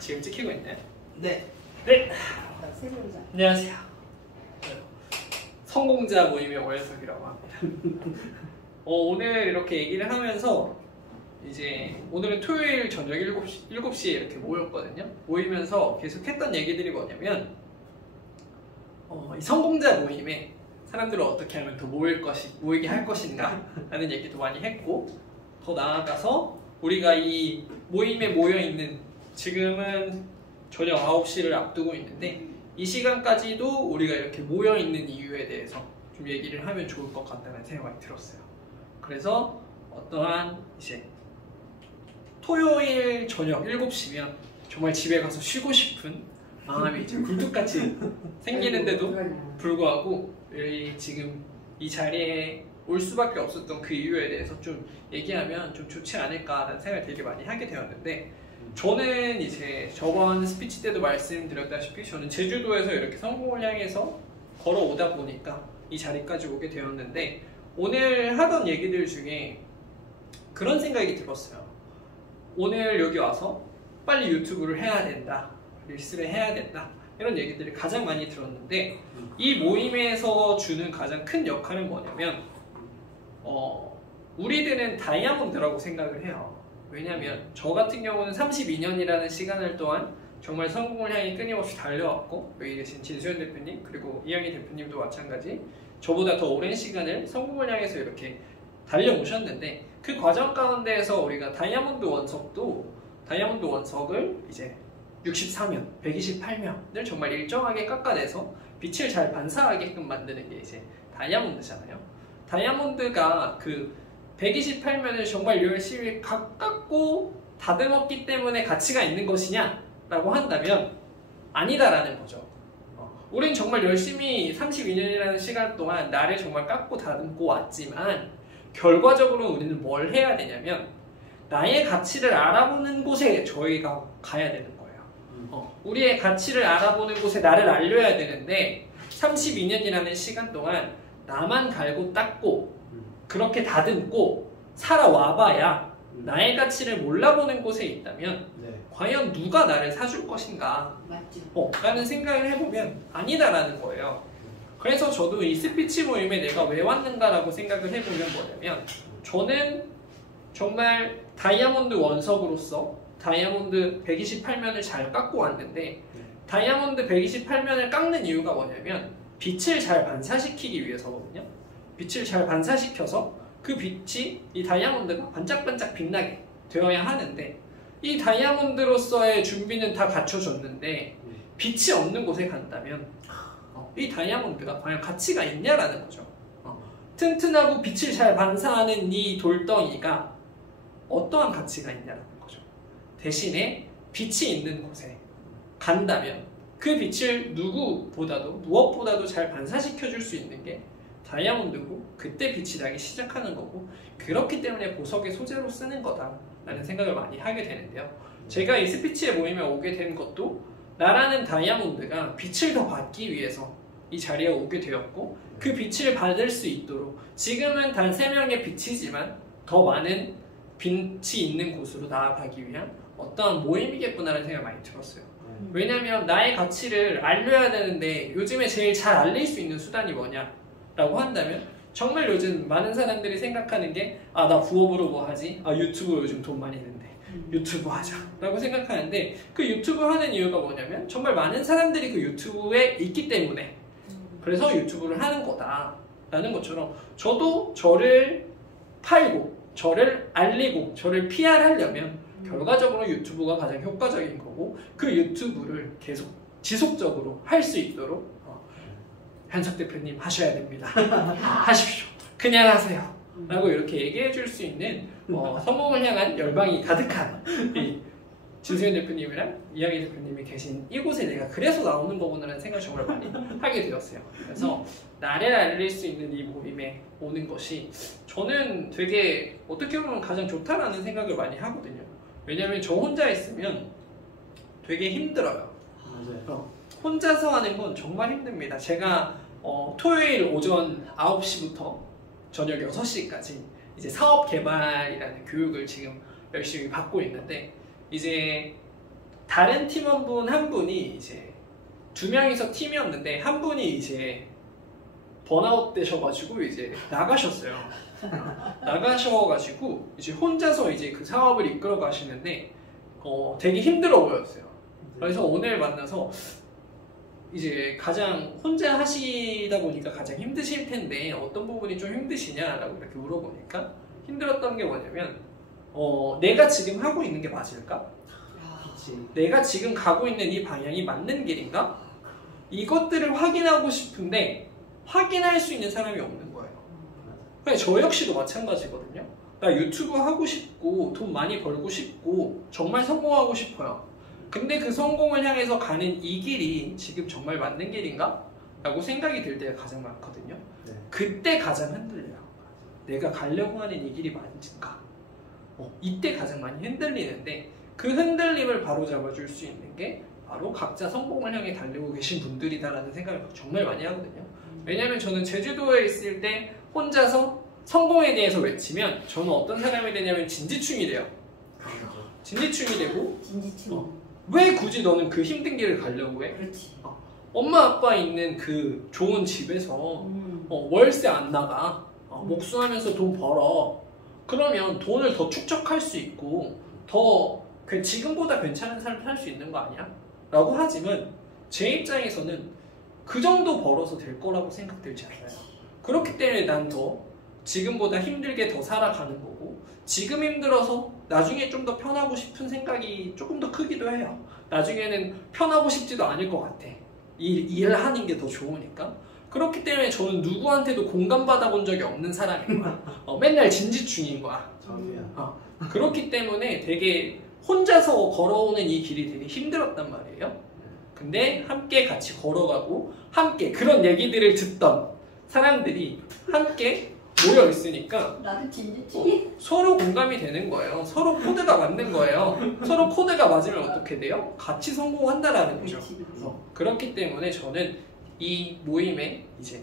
지금 찍히고 있나요? 네. 네. 세명자. 안녕하세요. 성공자 모임의 오현석이라고 합니다. 오늘 이렇게 얘기를 하면서 이제 오늘은 토요일 저녁 7시에 이렇게 모였거든요. 모이면서 계속 했던 얘기들이 뭐냐면 이 성공자 모임에 사람들을 어떻게 하면 더 모이게 할 것인가 라는 얘기도 많이 했고, 더 나아가서 우리가 이 모임에 모여있는, 지금은 저녁 9시를 앞두고 있는데 이 시간까지도 우리가 이렇게 모여있는 이유에 대해서 좀 얘기를 하면 좋을 것 같다는 생각이 들었어요. 그래서 어떠한 이제 토요일 저녁 7시면 정말 집에 가서 쉬고 싶은 마음이 이제 굴뚝같이 생기는데도 불구하고 지금 이 자리에 올 수밖에 없었던 그 이유에 대해서 좀 얘기하면 좀 좋지 않을까라는 생각을 되게 많이 하게 되었는데, 저는 이제 저번 스피치 때도 말씀드렸다시피 저는 제주도에서 이렇게 성공을 향해서 걸어오다 보니까 이 자리까지 오게 되었는데, 오늘 하던 얘기들 중에 그런 생각이 들었어요. 오늘 여기 와서 빨리 유튜브를 해야 된다, 릴스를 해야 된다, 이런 얘기들을 가장 많이 들었는데, 이 모임에서 주는 가장 큰 역할은 뭐냐면 우리들은 다이아몬드라고 생각을 해요. 왜냐면 저 같은 경우는 32년이라는 시간을 동안 정말 성공을 향해 끊임없이 달려왔고, 여기 계신 진수현 대표님 그리고 이양희 대표님도 마찬가지 저보다 더 오랜 시간을 성공을 향해서 이렇게 달려오셨는데, 그 과정 가운데에서 우리가 다이아몬드 원석을 이제 64면, 128면을 정말 일정하게 깎아내서 빛을 잘 반사하게끔 만드는 게 이제 다이아몬드잖아요. 다이아몬드가 그 128면을 정말 열심히 깎고 다듬었기 때문에 가치가 있는 것이냐? 라고 한다면 아니다라는 거죠. 우린 정말 열심히 32년이라는 시간 동안 나를 정말 깎고 다듬고 왔지만, 결과적으로 우리는 뭘 해야 되냐면 나의 가치를 알아보는 곳에 저희가 가야 되는 거예요. 우리의 가치를 알아보는 곳에 나를 알려야 되는데, 32년이라는 시간 동안 나만 갈고 닦고 그렇게 다듬고 살아와봐야 나의 가치를 몰라보는 곳에 있다면 과연 누가 나를 사줄 것인가 라는 생각을 해보면 아니다라는 거예요. 그래서 저도 이 스피치 모임에 내가 왜 왔는가라고 생각을 해보면 뭐냐면, 저는 정말 다이아몬드 원석으로서 다이아몬드 128면을 잘 깎고 왔는데, 다이아몬드 128면을 깎는 이유가 뭐냐면 빛을 잘 반사시키기 위해서거든요. 빛을 잘 반사시켜서 그 빛이, 이 다이아몬드가 반짝반짝 빛나게 되어야 하는데, 이 다이아몬드로서의 준비는 다 갖춰졌는데 빛이 없는 곳에 간다면 이 다이아몬드가 과연 가치가 있냐라는 거죠. 튼튼하고 빛을 잘 반사하는 이 돌덩이가 어떠한 가치가 있냐라는 거죠. 대신에 빛이 있는 곳에 간다면 그 빛을 무엇보다도 잘 반사시켜 줄 수 있는 게 다이아몬드고, 그때 빛이 나기 시작하는 거고, 그렇기 때문에 보석의 소재로 쓰는 거다라는 생각을 많이 하게 되는데요. 제가 이 스피치에 모임에 오게 된 것도 나라는 다이아몬드가 빛을 더 받기 위해서 이 자리에 오게 되었고, 그 빛을 받을 수 있도록 지금은 단 3명의 빛이지만 더 많은 빛이 있는 곳으로 나아가기 위한 어떠한 모임이겠구나라는 생각이 많이 들었어요. 왜냐면 나의 가치를 알려야 되는데 요즘에 제일 잘 알릴 수 있는 수단이 뭐냐 라고 한다면, 정말 요즘 많은 사람들이 생각하는 게 나 부업으로 뭐 하지? 유튜브 요즘 돈 많이 드는데 유튜브 하자 라고 생각하는데, 그 유튜브 하는 이유가 뭐냐면 정말 많은 사람들이 그 유튜브에 있기 때문에, 그래서 유튜브를 하는 거다 라는 것처럼, 저도 저를 팔고 저를 알리고 저를 PR하려면 결과적으로 유튜브가 가장 효과적인 거고, 그 유튜브를 계속 지속적으로 할 수 있도록 현석 대표님 하셔야 됩니다. 하십시오. 그냥 하세요. 라고 이렇게 얘기해 줄 수 있는 성공을 향한 열망이 가득한 이 진수현 대표님이랑 이양희 대표님이 계신 이곳에 내가 그래서 나오는 거구나라는 생각을 정말 많이 하게 되었어요. 그래서 나를 알릴 수 있는 이 모임에 오는 것이 저는 되게 어떻게 보면 가장 좋다라는 생각을 많이 하거든요. 왜냐면 저 혼자 있으면 되게 힘들어요. 혼자서 하는 건 정말 힘듭니다. 제가 토요일 오전 9시부터 저녁 6시까지 이제 사업 개발이라는 교육을 지금 열심히 받고 있는데, 이제 다른 팀원분 한 분이 이제 2명이서 팀이었는데 한 분이 이제 번아웃 되셔가지고 이제 나가셨어요. 나가셔가지고 이제 혼자서 이제 그 사업을 이끌어 가시는데 되게 힘들어 보였어요. 그래서 오늘 만나서 이제 가장 혼자 하시다 보니까 가장 힘드실 텐데 어떤 부분이 좀 힘드시냐라고 이렇게 물어보니까 힘들었던 게 뭐냐면 내가 지금 하고 있는 게 맞을까? 내가 지금 가고 있는 이 방향이 맞는 길인가? 이것들을 확인하고 싶은데 확인할 수 있는 사람이 없는 거예요. 저 역시도 마찬가지거든요. 나 유튜브 하고 싶고 돈 많이 벌고 싶고 정말 성공하고 싶어요. 근데 그 성공을 향해서 가는 이 길이 지금 정말 맞는 길인가? 라고 생각이 들 때가 가장 많거든요. 네. 그때 가장 흔들려요. 내가 가려고 하는 이 길이 맞은가? 이때 가장 많이 흔들리는데 그 흔들림을 바로잡아 줄 수 있는 게 바로 각자 성공을 향해 달리고 계신 분들이다라는 생각을 정말 많이 하거든요. 왜냐면 저는 제주도에 있을 때 혼자서 성공에 대해서 외치면 저는 어떤 사람이 되냐면 진지충이 돼요. 진지충이 되고 왜 굳이 너는 그 힘든 길을 가려고 해? 그렇지. 엄마 아빠 있는 그 좋은 집에서 월세 안 나가 목수하면서 돈 벌어. 그러면 돈을 더 축적할 수 있고 더 지금보다 괜찮은 삶을 살 수 있는 거 아니야? 라고 하지만 제 입장에서는 그 정도 벌어서 될 거라고 생각들지 않아요. 그렇기 때문에 난 더 지금보다 힘들게 더 살아가는 거고 지금 힘들어서 나중에 좀 더 편하고 싶은 생각이 조금 더 크기도 해요. 나중에는 편하고 싶지도 않을 것 같아. 일하는 게 더 좋으니까. 그렇기 때문에 저는 누구한테도 공감받아 본 적이 없는 사람인 거야. 맨날 진지충인 거야. 그렇기 때문에 되게 혼자서 걸어오는 이 길이 되게 힘들었단 말이에요. 근데 함께 같이 걸어가고 함께 그런 얘기들을 듣던 사람들이 함께 모여 있으니까 나도 진지충이 서로 공감이 되는 거예요. 서로 코드가 맞는 거예요. 서로 코드가 맞으면 어떻게 돼요? 같이 성공한다라는 거죠. 그렇기 때문에 저는 이 모임에 이제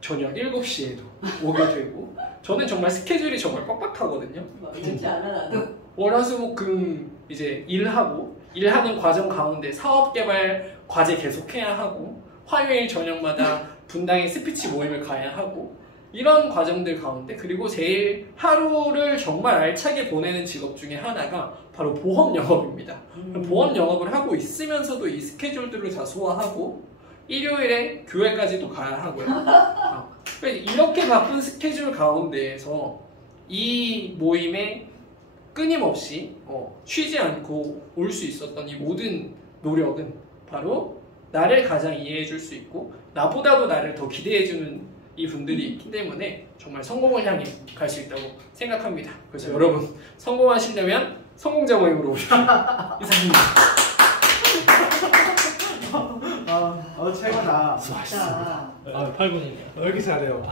저녁 7시에도 오게 되고 저는 정말 스케줄이 정말 빡빡하거든요. 그렇지 않아 나도. 월화수목금 이제 일하는 과정 가운데 사업개발 과제 계속해야 하고 화요일 저녁마다 분당의 스피치 모임을 가야 하고 이런 과정들 가운데 그리고 제일 하루를 정말 알차게 보내는 직업 중에 하나가 바로 보험 영업입니다. 보험 영업을 하고 있으면서도 이 스케줄들을 다 소화하고 일요일에 교회까지도 가야 하고요. 이렇게 바쁜 스케줄 가운데에서 이 모임에 끊임없이 쉬지 않고 올 수 있었던 이 모든 노력은 바로 나를 가장 이해해 줄 수 있고 나보다도 나를 더 기대해 주는 이 분들이 있기 때문에 정말 성공을 향해 갈 수 있다고 생각합니다. 그래서 여러분 성공하시려면 성공자 모임으로 오십시오. 이상입니다. 최고다. 수고하셨습니다. 8분이네요. 왜 이렇게 잘해요?